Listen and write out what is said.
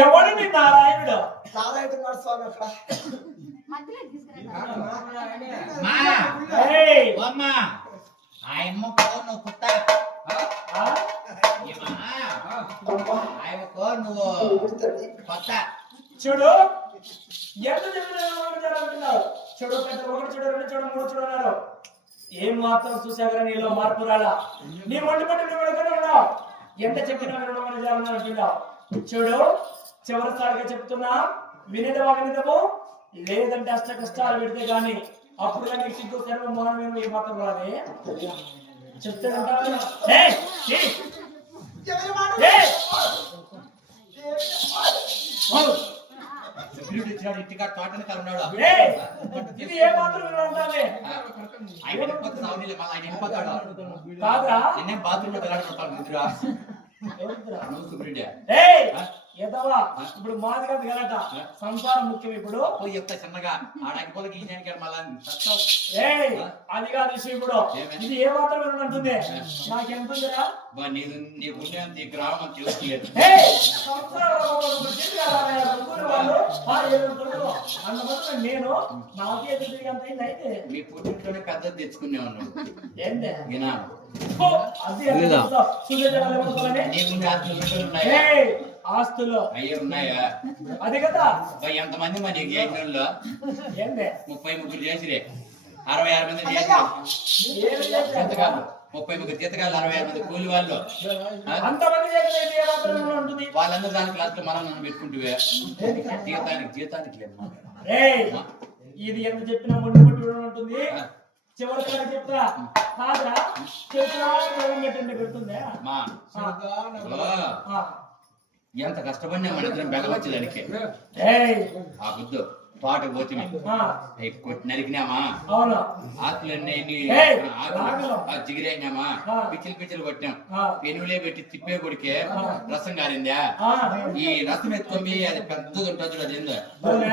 ఎవడు నీ నారాయణుడు? నారాయణ స్వామి అక్కడ. నువ్వు పుట్ట కొత్త. చూడు. ఎంత చెప్పినావు చూడు పెద్ద ఒకటి చూడు రెండు చూడు మూడు చూడు అన్నారు. ఏం మాత్రం చూసాక నీలో మార్పు రాలా? నీ ఒంటి పట్టి నువ్వు ఎక్కడ ఉన్నావు ఎంత చెప్పినా వినడం అంటున్నావు చూడు చివరిసారిగా చెప్తున్నా వినేదవా వినేదము లేదంటే అష్ట కష్టాలు పెడితే గాని అప్పుడు కానీ సిగ్గు సర్వ మౌనమేమో ఏ మాత్రం రాదే చెప్తే వింటావా? ఏయ్! ఏయ్! ఏయ్! అవును. సెక్యూరిటీ వచ్చినాడు ఇంటికాడ తోటని ఉన్నాడు ఏయ్! ఇది ఏ మాత్రం? ఆయన వెళ్ళిపోతాడు నిన్నే బాత్రూమ్లో ఇప్పుడు మాది కాదు గలట సంసారం ముఖ్యం ఇప్పుడు. పోయి చెప్తా చిన్నగా. ఆడాకి పోలకి మళ్ళీ అది కాదు విషయం ఇప్పుడు? ఇది ఏ మాత్రం నాకెంతుందిరా నీకు నీకు ఉండేంత ఈ గ్రామం తెలుసుకోలేదు ఏయ్! సంసారంలో ఒకరు చేతి కాదాలయ్యా, ముగ్గురు వాళ్ళు, ఆ ఏడుగురు నేను అంత అయితే. మీ పుట్టింట్లోనే తెచ్చుకునే ఉన్నాడు ఏంటి ఆస్తులు అయ్యే ఉన్నాయా? అది కదా? ఎంతమంది మా నీకు చేసిన వాళ్ళు ఏంటి ముప్పై ముగ్గురు చేసిరే. అరవై ఆరు మంది చేసిరే. ముప్పై ముగ్గురు జీతగాళ్ళు అరవై ఆరు మంది కూలి వాళ్ళు. వాళ్ళందరూ దాని క్లాస్లో మనం నన్ను పెట్టుకుంటే జీతానికి జీతానికి లేదు ఇది ఎంత చెప్పినా ముందు పట్టు ఉంటుంది చెప్తా కాదురా చెప్పినా పెడుతుందా. ఎంత కష్టపడినా మన ఇద్దరం బెగవచ్చి దానికి ఆ బుద్ధు. తోటకు పోతే ఆ, కొట్టి నరికినామా ఆకులన్నీ జిగిరైనామా. పిచ్చిలు పిచ్చిలు కొట్టాం ఆ. పెనులే పెట్టి తిప్పే కొడికే. రసం కారిందా? ఆ, ఈ రసం ఎత్తుకొని అది పెద్దది ఉంటుంది అది ఏందో. అవునా?